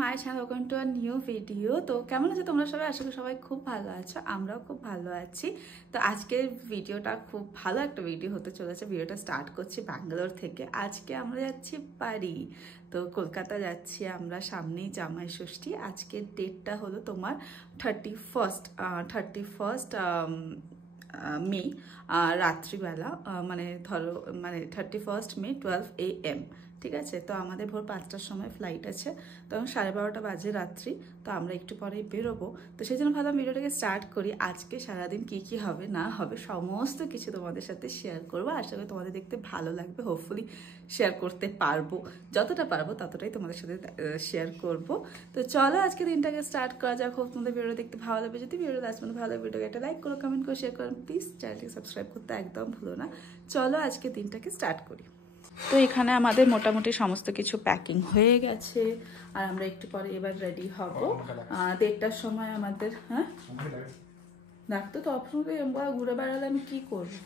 My channel, welcome to a new video. তো কেমন আছো তোমরা সবাই? আশা করি সবাই খুব ভালো আছো, আমরাও খুব ভালো আছি। তো আজকের ভিডিওটা খুব ভালো একটা ভিডিও হতে চলেছে। ভিডিওটা স্টার্ট করছি ব্যাঙ্গালোর থেকে। আজকে আমরা যাচ্ছি বাড়ি, তো কলকাতা যাচ্ছি আমরা, সামনেই জামাই ষষ্ঠী। আজকের ডেটটা হলো তোমার 31st মে রাত্রিবেলা, মানে ধরো মানে 31st মে 12 AM, ঠিক আছে। তো আমাদের ভোর 5টার সময় ফ্লাইট আছে, তখন 12:30 বাজে রাত্রি। তো আমরা একটু পরেই বেরোবো। তো সেই জন্য ভাবলাম ভিডিওটাকে স্টার্ট করি। আজকে সারাদিন কি কি হবে না হবে সমস্ত কিছু তোমাদের সাথে শেয়ার করবো। আশা করি তোমাদের দেখতে ভালো লাগবে। হোপফুলি শেয়ার করতে পারবো, যতটা পারবো ততটাই তোমাদের সাথে শেয়ার করব। তো চলো আজকে দিনটাকে স্টার্ট করা যাক। হোপ তোমাদের ভিডিও দেখতে ভালো লাগবে। যদি ভিডিওটা আজ পর্যন্ত ভালো লাগে, ভিডিওকে একটা লাইক করো, কমেন্ট করো, শেয়ার করো। প্লিজ চ্যানেলটিকে সাবস্ক্রাইব করতে একদম ভুলো না। চলো আজকে দিনটাকে স্টার্ট করি। তো এখানে আমাদের মোটামুটি সমস্ত কিছু প্যাকিং হয়ে গেছে, আর আমরা একটু পরে এবার রেডি হব। 1:30টার সময় আমাদের, হ্যাঁ ডাকতো তো অপশনে ঘুরে বেড়ালে আমি কি করবো।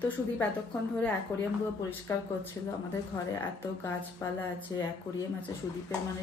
তো সুদীপ এতক্ষণ ধরে অ্যাকোরিয়ামগুলো পরিষ্কার করছিল। আমাদের ঘরে এত গাছপালা আছে, অ্যাকোরিয়াম আছে, সুদীপের মানে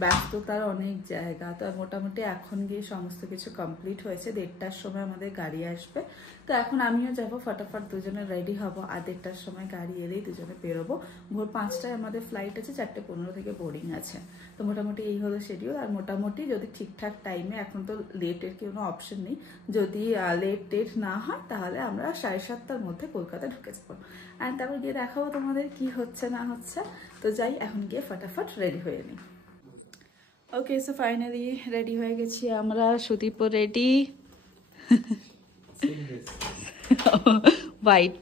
ব্যস্ততার অনেক জায়গা। তো মোটামুটি এখন গিয়ে সমস্ত কিছু কমপ্লিট হয়েছে। 1:30টার সময় আমাদের গাড়ি আসবে। তো এখন আমিও যাবো, ফটাফট দুজনে রেডি হব। আর 1:30টার সময় গাড়ি এলেই দুজনে বেরোবো। ভোর 5টায় আমাদের ফ্লাইট আছে, 4:15 থেকে বোর্ডিং আছে। তো মোটামুটি এই হলো শিডিউল। আর মোটামুটি যদি ঠিকঠাক টাইমে, এখন তো লেটের কোনো অপশন নেই, যদি লেট না হয় তাহলে আমরা 7:30টার মধ্যে কলকাতা ঢুকে যাবো। অ্যান্ড তারপর গিয়ে দেখাবো তোমাদের কি হচ্ছে না হচ্ছে। তো যাই, এখন গিয়ে ফটাফট রেডি হয়ে নিই। ওকে, সো ফাইনালি রেডি হয়ে গেছি আমরা। সুদীপও রেডি, হোয়াইট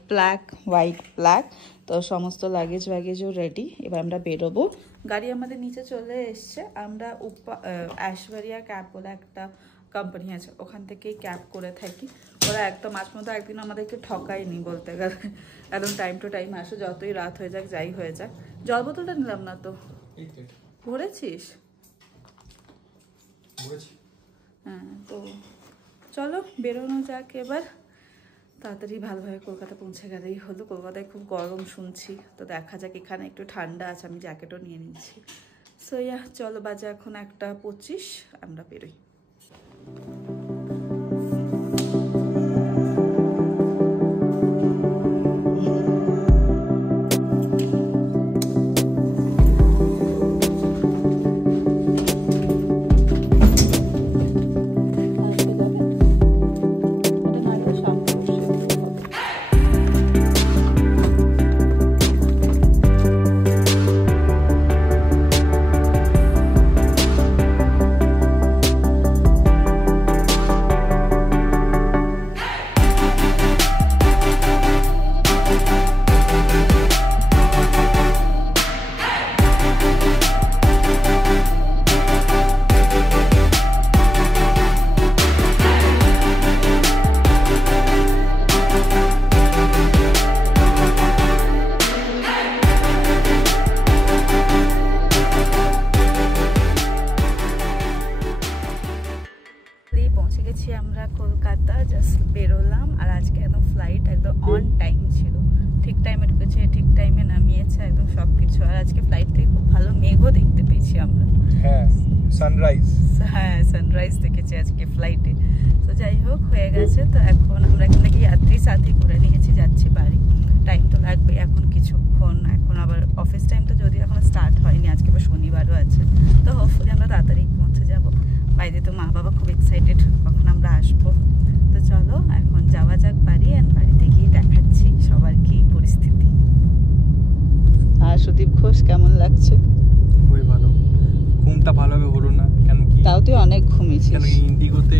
ব্ল্যাক। তো সমস্ত লাগেজও রেডি। এবার আমরা বেরোবো। গাড়ি আমাদের নিচে চলে এসছে। আমরা ঐশ্বরিয়া ক্যাব বলে একটা কোম্পানি আছে, ওখান থেকেই ক্যাব করে থাকি। ওরা একদম আজ পর্যন্ত একদিন আমাদেরকে ঠকায়নি বলতে গেলে। একদম টাইম টু টাইম আসো, যতই রাত হয়ে যাক যাই হয়ে যাক। জল বোতলটা নিলাম না তো, ভরেছিস? হ্যাঁ, তো চলো বেরোনো যাক এবার। তাড়াতাড়ি ভালোভাবে কলকাতা পৌঁছে গেলেই হলো। কলকাতায় খুব গরম শুনছি, তো দেখা যাক। এখানে একটু ঠান্ডা আছে, আমি জ্যাকেটও নিয়ে নিচ্ছি। সো চলো, বাজে এখন 1:25, আমরা বেরোই। পৌঁছে গেছি আমরা কলকাতা, জাস্ট বেরোলাম। আর আজকে একদম ফ্লাইট একদম অন টাইম ছিল, ঠিক টাইমে ঢুকেছে, ঠিক টাইমে নামিয়েছে, একদম সবকিছু। আর আজকে ফ্লাইট থেকে খুব ভালো মেঘও দেখতে পেয়েছি আমরা। হ্যাঁ, সানরাইজ দেখেছি আজকে ফ্লাইটে। তো যাই হোক, হয়ে গেছে। তো এখন আমরা এখান থেকে যাত্রী সাথী করে নিয়েছি, যাচ্ছি বাড়ি। টাইম তো লাগবে এখন কিছুক্ষণ। এখন আবার অফিস টাইম তো যদিও এখন স্টার্ট হয়নি, আজকে আবার শনিবারও আছে। তো হোপফুলি আমরা তাড়াতাড়ি পৌঁছে যাবো। বাইরে তো মা বাবা খুব এক্সাইটেড কখন আমরা আসবো। তো চলো এখন যাওয়া যাক বাড়ি। আর বাড়িতে গিয়ে দেখাচ্ছি সবার কি পরিস্থিতি। আর সুদীপ ঘোষ কেমন লাগছে? খুবই ভালো। ঘুমটা ভালোভাবে হলো না কেন কি? তাও তুই অনেক ঘুমিয়েছিস। কেন ইন্ডিগোতে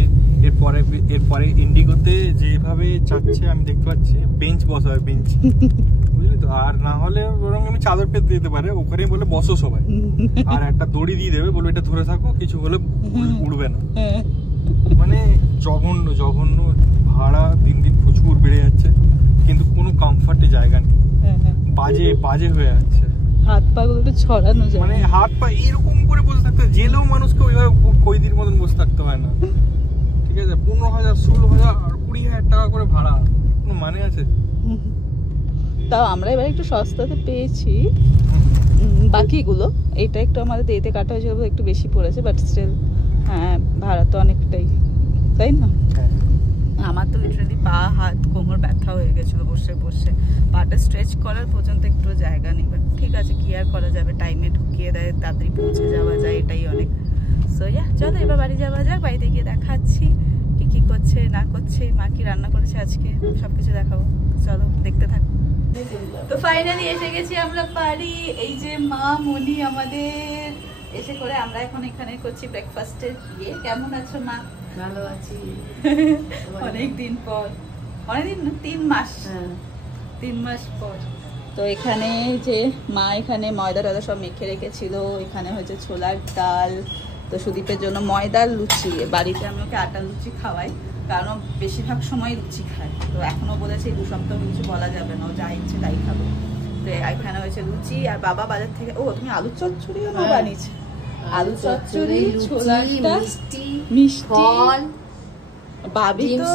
এরপরে ইন্ডিগোতে যেভাবে যাচ্ছে আমি দেখতে পাচ্ছি বেঞ্চ বসা হয়, বেঞ্চ, বুঝলি তো। আর না হলে বরং আমি চাদর পেতে দিতে পারে, ওখানে বলে বসো সবাই, আর একটা দড়ি দিয়ে দেবে, বলবে এটা ধরে থাকো, কিছু হলে উড়বে না। মানে জঘন্য ভাড়া দিন দিন প্রচুর বেড়ে যাচ্ছে, কিন্তু কোনো কমফর্টে জায়গা নেই, বাজে হয়ে যাচ্ছে। হাত পা গুলো ছড়ানো যায়, মানে হাত পা এরকম করে বসে থাকতে, জেলেও মানুষকে ওইভাবে কয়েদির মতন বসে থাকতে হয় না, ঠিক আছে। 15,000, 16,000 আর 20,000 টাকা করে ভাড়া, কোনো মানে আছে? তাও আমরা এবার একটু সস্তাতে পেয়েছি। বাকিগুলো এইটা একটু আমাদের দেরিতে কাটা হয়েছে, একটু বেশি পড়েছে, বাট স্টিল হ্যাঁ ভাড়া তো অনেকটাই, তাই না? আমার তো লিটারালি পা হাত কোমর ব্যথা হয়ে গেছিলো বসে বসে, পাটা স্ট্রেচ করার পর্যন্ত একটু জায়গা নেই, বাট ঠিক আছে, কি আর করা যাবে, টাইমে ঢুকিয়ে দেয়, তাড়াতাড়ি পৌঁছে যাওয়া যায়, এটাই অনেক। সো চলো এবার বাড়ি যাওয়া যাক, বাড়িতে গিয়ে দেখাচ্ছি কি কি করছে না করছে, মা কি রান্না করেছে আজকে সবকিছু দেখাবো, চলো দেখতে থাকো। তো ফাইনালি এসে গেছি আমরা বাড়ি, এই যে মা মনি আমাদের এসে করে আমরা এখন এখানে করছি ব্রেকফাস্টের বিয়ে। কেমন আছো মা? ভালো আছি। অনেকদিন পর, অনেকদিন না, 3 মাস, 3 মাস পর। তো এখানে যে মা এখানে ময়দা টয়দা সব মেখে রেখেছিল, এখানে হয়েছে ছোলার ডাল, তো সুদীপের জন্য ময়দার লুচি, বাড়িতে আমি ওকে আটার লুচি খাওয়াই, কারণ ও বেশিরভাগ সময় লুচি খায়, তো এখনো বলেছে 2 সপ্তাহ কিছু বলা যাবে না, ও যা ইচ্ছে তাই খাবে। তো এখানে হয়েছে লুচি, আর বাবা বাজার থেকে তুমি আলু চচ্চড়িও বানিয়েছে, আলু চচ্চড়ি, ছোলার ডাল, মিষ্টি, বাবি তো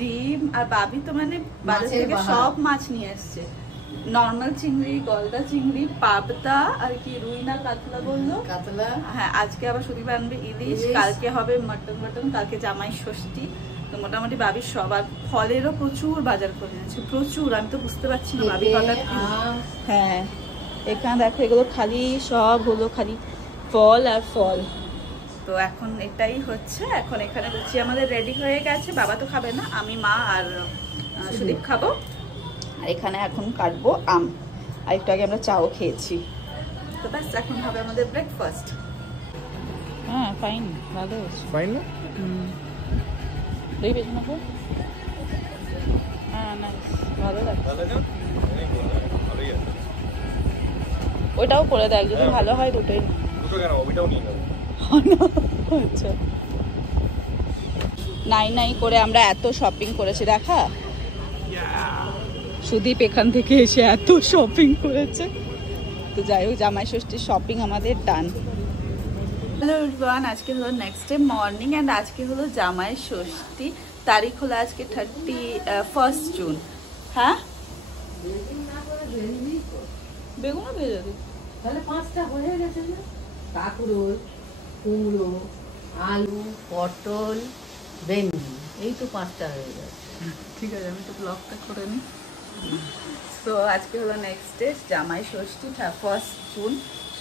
ডিম, আর বাবি তো মানে বাজার থেকে সব মাছ নিয়ে এসছে, নর্মাল চিংড়ি, গলদা চিংড়ি, পাবদা, আর কি রুই না কাতলা বললো, কাতলা, হ্যাঁ আজকে আবার সুদীপ আনবে ইলিশ, কালকে হবে মটন, কালকে জামাই ষষ্ঠী, তো মোটামুটি বাবির সব, আর ফলেরও প্রচুর বাজার করে এনেছে, প্রচুর, আমি তো বুঝতে পারছি না বাবি হঠাৎ। হ্যাঁ এখানে দেখো এগুলো খালি সব হলো খালি ফল আর ফল। তো এখন এটাই হচ্ছে, এখন এখানে লুচি আমাদের রেডি হয়ে গেছে, বাবা তো খাবে না, আমি মা আর সুদীপ খাবো, আর এখানে এখন কাটবো আম, আর একটু আগে আমরা চাও খেয়েছি, তো ব্যাস এখন হবে আমাদের ব্রেকফাস্ট। হ্যাঁ ফাইন, ভালো হয়েছে, ফাইন না? দই বেশি না, হ্যাঁ নাইস, ভালো লাগছে। ওইটাও করে দেয় যদি ভালো হয়, দুটোই আচ্ছা। নাই করে আমরা এত শপিং করেছি, দেখা সুদীপ এখান থেকে এসে এত শপিং করেছে, তো যাই হোক জামাই ষষ্ঠীর শপিং আমাদের ডান। হ্যালো এভরিওয়ান, আজকে হলো নেক্সট ডে মর্নিং, অ্যান্ড আজকে হলো জামাই ষষ্ঠী, তারিখ হলো আজকে 31 জুন। হ্যাঁ বেগুনও ভেজে দিই, তাহলে 5টা হয়ে গেছে না, কাঁকরোল, কুমড়ো, আলু, পটল, ভেন্ডি, এই তো 5টা হয়ে গেছে। ঠিক আছে আমি তো ব্লগটা করে নিই। তো আজকে হলো নেক্সট ডে জামাই ষষ্ঠী, 1 জুন,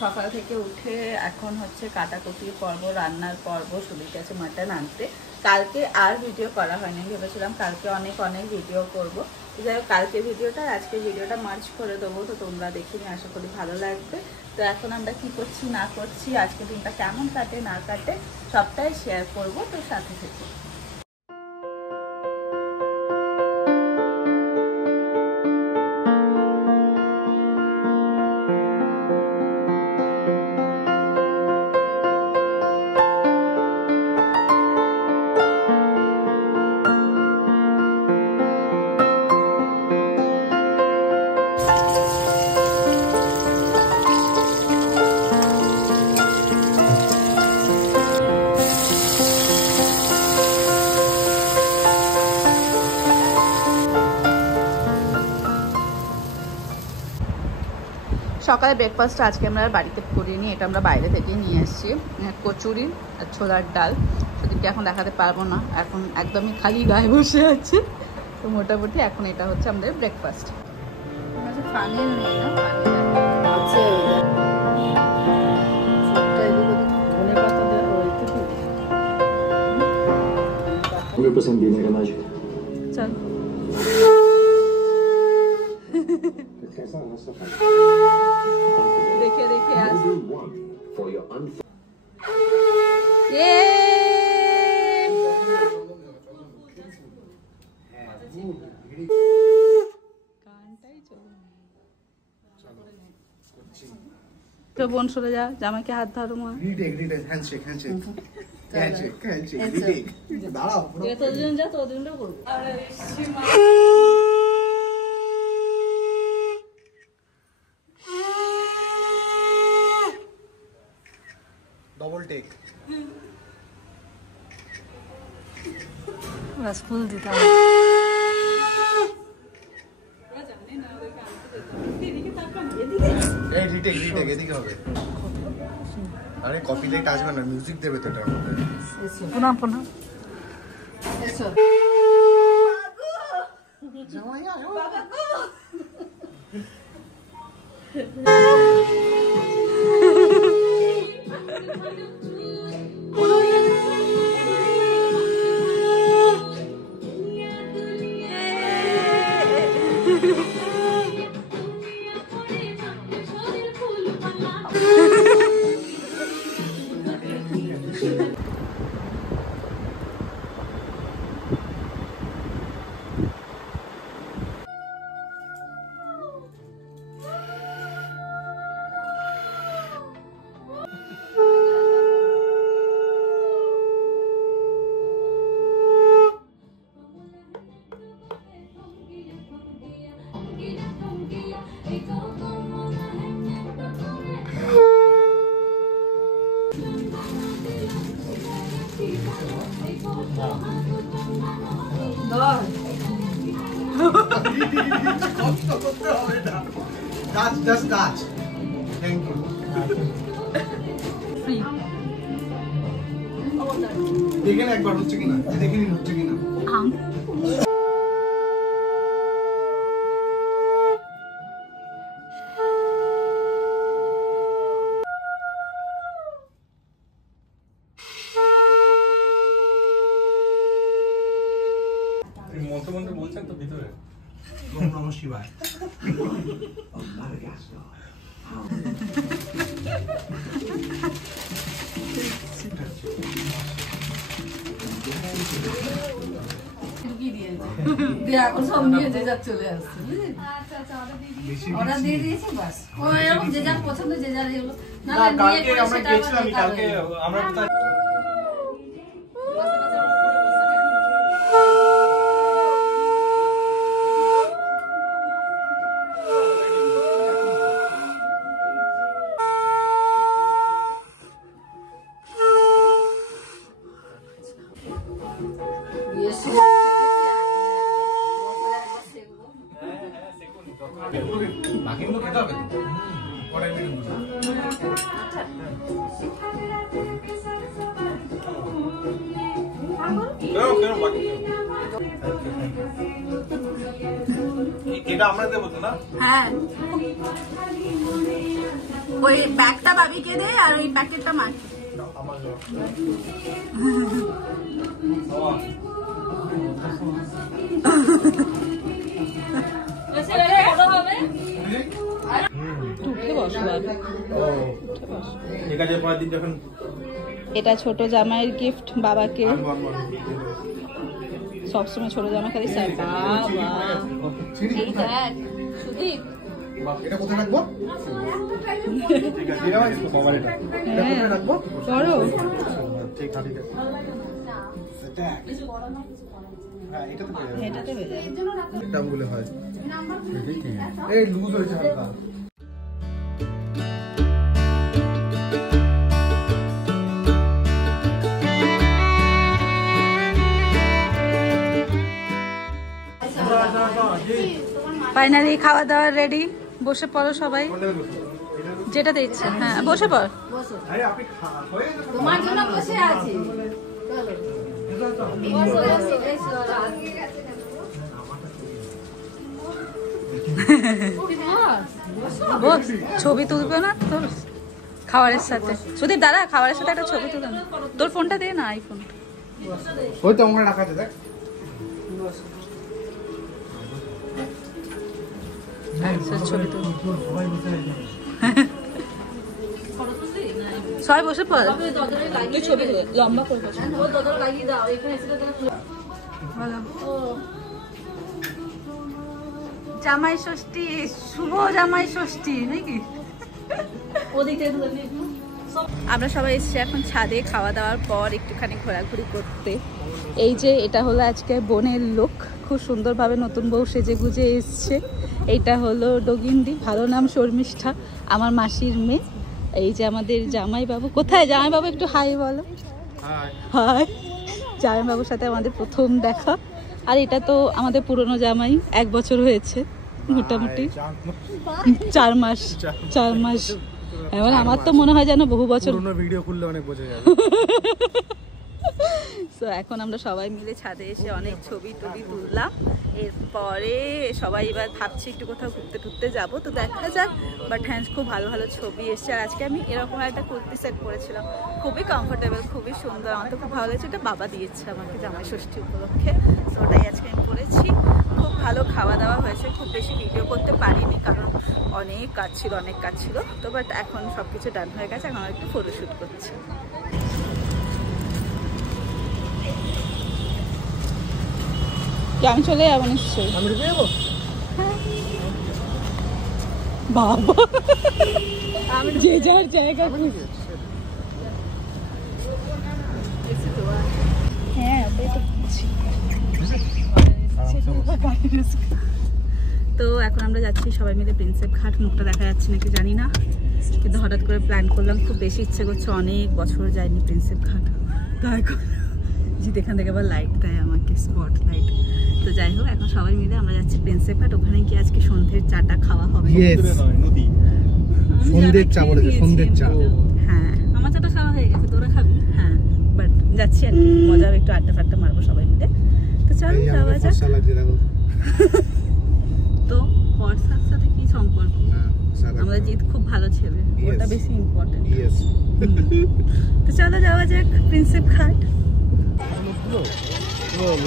সকাল থেকে উঠে এখন হচ্ছে কাটাকুটির পর্ব, রান্নার পর্ব, সুদীপ গেছে মাটন আনতে, কালকে আর ভিডিও করা হয়নি, ভেবেছিলাম কালকে অনেক ভিডিও করবো, যাই হোক কালকে ভিডিওটা আজকে ভিডিওটা মার্চ করে দেবো, তো তোমরা দেখে নিয়ে আশা করি ভালো লাগবে। তো এখন আমরা কি করছি না করছি, আজকে দিনটা কেমন কাটে না কাটে সবটাই শেয়ার করবো, তো সাথে থেকে। সকালে ব্রেকফাস্ট আজকে আমরা বাড়িতে করিনি, এটা আমরা বাইরে থেকে নিয়ে এসেছি, কচুরি আর ছোলার ডাল, সেদিকে এখন দেখাতে পারবো না, এখন একদমই খালি গায়ে বসে আছে, তো মোটামুটি এখন এটা হচ্ছে আমাদের ব্রেকফাস্ট। পানির নেই না, আছে ধনে পাতা দেওয়া হয়েছে, 100% देने का मैजिक চল দেখে আস। তো বোন সরে যা, জামাইকে হাত ধরো মা, তোদের যা, তোদের করবো। ডবল টেক, বাস ফুল দিতে এই রিটেক এদিকে হবে। আরে কপিরাইট আসবে না, মিউজিক দেবে তো এটার মধ্যে। পুনা এসো জামাই আয়। Touch. Thank you. দেখেন একবার হচ্ছে কিনা, দেখে নিন হচ্ছে কিনা। মন্ত্র মন্ত্র বলছেন তো ভিতরে। ওম নমঃ শিবায়। এখন সব নিয়ে যে যার চলে আসছে, অর্ডার দিয়ে দিয়েছি বাস। ও এরকম যে যার পছন্দ যে যার এগুলো না কালকে আমরা গেছিলাম, কালকে আমরা বাকিগুলো খেতে হবে তো পরে এটা আমরা দেবো তো না? হ্যাঁ, ওই ব্যাগটা বাবিকে দে আর ওই প্যাকেটটা মাকে। এটা ছোট জামাইয়ের গিফট বাবাকে, সবসময় ছোট জামা খালি স্যার। এটা কোথায় রাখবো? রাখবো করো ঠিক আছে। এটাতে হয়ে যাবে। দামগুলো হয় এই লুজ হয়েছে হালকা। ফাইনালি খাওয়া দাওয়া রেডি, বসে পড়ো সবাই, যেটা দিচ্ছে। হ্যাঁ বসে পড়। তোমার জন্য বসে আছি। ছবি তুলবে না তোর খাবারের সাথে? সুদীপ দাদা খাবারের সাথে একটা ছবি তুলে না, তোর ফোনটা দিয়ে না, আইফোন। ওই তো আমরা রাখা আছে, দেখ ছবি তুল। সবাই বসে পড়, ছবি লম্বা করে বসে। জামাই ষষ্ঠী, শুভ জামাই ষষ্ঠী নাকি? আমরা সবাই এসেছি এখন ছাদে খাওয়া দাওয়ার পর একটুখানি ঘোরাঘুরি করতে। এই যে এটা হলো আজকে বোনের লোক, খুব সুন্দরভাবে নতুন বউ সেজে গুজে এসছে। এইটা হলো ডগিন্দি, ভালো নাম শর্মিষ্ঠা, আমার মাসির মেয়ে। এই যে আমাদের জামাইবাবু, কোথায় জামাইবাবু একটু হাই বলো। হাই, জামাইবাবুর সাথে আমাদের প্রথম দেখা। আর এটা তো আমাদের পুরনো জামাই, 1 বছর হয়েছে। মোটামুটি 4 মাস। এবার আমার তো মনে হয় যেন বহু বছর। পুরনো ভিডিও খুললে অনেক বোঝা যাবে। তো এখন আমরা সবাই মিলে ছাদে এসে অনেক ছবি টবি তুললাম। এরপরে সবাই এবার ভাবছি একটু কোথাও ঘুরতে টুরতে যাবো, তো দেখা যাক। বাট হ্যাঁ, খুব ভালো ভালো ছবি এসছে। আর আজকে আমি এরকম একটা কুর্তি সেট করেছিলাম, খুবই কমফোর্টেবল, খুবই সুন্দর, আমার তো খুব ভালো লাগছে। এটা বাবা দিয়েছে আমাকে জামাই ষষ্ঠী উপলক্ষে, তো ওটাই আজকে আমি পরেছি। খুব ভালো খাওয়া দাওয়া হয়েছে, খুব বেশি ভিডিও করতে পারিনি কারণ অনেক কাজ ছিল। তো বাট এখন সব কিছু ডান হয়ে গেছে, এখন একটু ফটোশ্যুট করছি। আমি চলে যাবো নিশ্চয়ই। আমি ঢুকে যাবো? বাবা আমি যে যার জায়গা। হ্যাঁ, তো এখন আমরা যাচ্ছি সবাই মিলে প্রিন্সেপ ঘাট। মুখটা দেখা যাচ্ছে নাকি জানি না, কিন্তু হঠাৎ করে প্ল্যান করলাম, খুব বেশি ইচ্ছে করছে, অনেক বছর যায়নি প্রিন্সেপ ঘাট। তো এখন জিৎ এখান থেকে আবার লাইট দেয় আমাকে, স্পট লাইট। তো যাই হোক, এখন সবাই মিলে আমরা যাচ্ছি প্রিন্সেপ ঘাট। ওখানে গিয়ে আজকে সন্ধ্যের চাটা খাওয়া হবে। নদী সন্ধ্যের চা বলেছে, সন্ধ্যের চা। হ্যাঁ, আমার চাটা খাওয়া হয়ে গেছে, তোরা খাবি? হ্যাঁ, বাট যাচ্ছি আর কি, মজা হবে, একটু আড্ডা ফাড্ডা মারবো সবাই মিলে। তো চলো যাওয়া যাক। তো হোয়াটসঅ্যাপ সাথে কি সম্পর্ক? আমাদের জিৎ খুব ভালো ছেলে, ওটা বেশি ইম্পর্টেন্ট। তো চলো যাওয়া যাক প্রিন্সেপ ঘাট।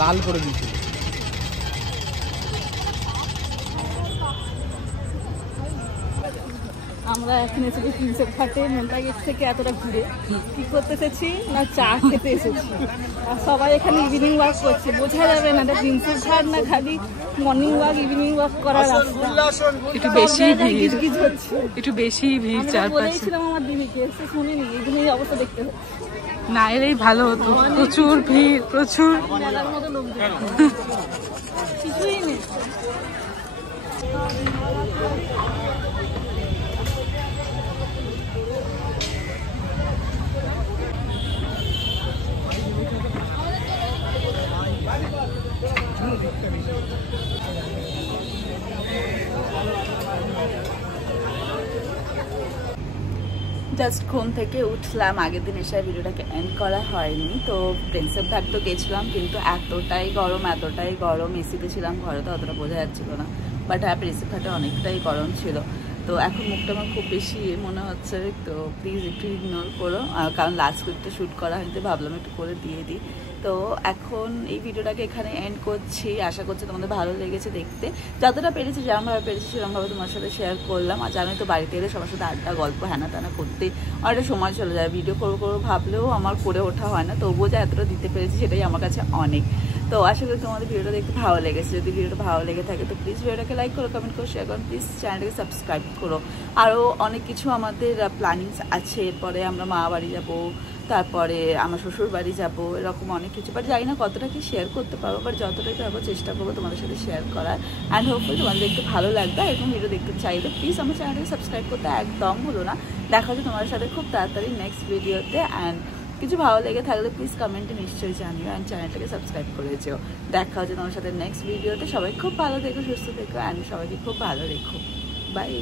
লাল করে দিচ্ছি। আমরা এখন এসেছি প্রিন্সেপ ঘাটে, মেনটা গেট থেকে এতটা ঘুরে কি করতে এসেছি না, চা খেতে এসেছি। আর সবাই এখানে ইভিনিং ওয়াক করছে, বোঝা যাবে না এটা প্রিন্সেপ ঘাট না খালি মর্নিং ওয়াক ইভিনিং ওয়াক করার রাস্তা। একটু বেশি গিজগিজ হচ্ছে, একটু বেশি ভিড় চারপাশে। বলেছিলাম আমার দিদিকে, সে শুনিনি, এই অবস্থা দেখতে হচ্ছে। না এলেই ভালো হতো, প্রচুর ভিড়, প্রচুর মেলার মতো লোকজন, কিছুই নেই। জাস্ট ঘুম থেকে উঠলাম, আগের দিন এসে ভিডিওটাকে এন্ড করা হয়নি। তো প্রিন্সেপ ঘাট তো গেছিলাম, কিন্তু এতটাই গরম, এসিতে ছিলাম, ঘরে তো অতটা বোঝা যাচ্ছিল না। বাট হ্যাঁ, প্রিন্সেপ ঘাটে অনেকটাই গরম ছিল। তো এখন মুখটা আমার খুব বেশি মনে হচ্ছে, তো প্লিজ একটু ইগনোর করো, কারণ লাস্ট ক্লিপটা শ্যুট করা হয়নি, ভাবলাম একটু করে দিয়ে দিই। তো এখন এই ভিডিওটাকে এখানে এন্ড করছি, আশা করছি তোমাদের ভালো লেগেছে দেখতে। যতটা পেরেছি, যেরকমভাবে পেরেছি সেরকমভাবে তোমার সাথে শেয়ার করলাম। আর জানোই তো বাড়িতে এলে সবার সাথে আড্ডা গল্প হ্যানা টানা করতে অনেকটা সময় চলে যায়, ভিডিও করবো ভাবলেও আমার করে ওঠা হয় না, তবুও যে এতটা দিতে পেরেছি সেটাই আমার কাছে অনেক। তো আশা করি তোমাদের ভিডিওটা দেখতে ভালো লেগেছে। যদি ভিডিওটা ভালো লেগে থাকে তো প্লিজ ভিডিওটাকে লাইক করো, কমেন্ট করো, শেয়ার করো, প্লিজ চ্যানেলটাকে সাবস্ক্রাইব করো। আরও অনেক কিছু আমাদের প্ল্যানিংস আছে, এরপরে আমরা মা বাড়ি যাবো, তারপরে আমার শ্বশুর বাড়ি যাবো, এরকম অনেক কিছু। বাট জানি না কতটা কি শেয়ার করতে পারবো, বাট যতটাই পারবো চেষ্টা করবো তোমাদের সাথে শেয়ার করার। অ্যান্ড হোপফুলি তোমাদের দেখতে ভালো লাগবে। এরকম ভিডিও দেখতে চাইলে প্লিজ আমার চ্যানেলটাকে সাবস্ক্রাইব করতে একদম ভুলো না। দেখা হচ্ছে তোমাদের সাথে খুব তাড়াতাড়ি নেক্সট ভিডিওতে। অ্যান্ড কিছু ভালো লেগে থাকলে প্লিজ কমেন্টে নিশ্চয়ই জানিও, অ্যান্ড চ্যানেলটাকে সাবস্ক্রাইব করে যেও। দেখা হচ্ছে তোমার সাথে নেক্সট ভিডিওতে। সবাই খুব ভালো থেকো, সুস্থ থেকো, অ্যান্ড সবাইকে খুব ভালো রেখো। বাই।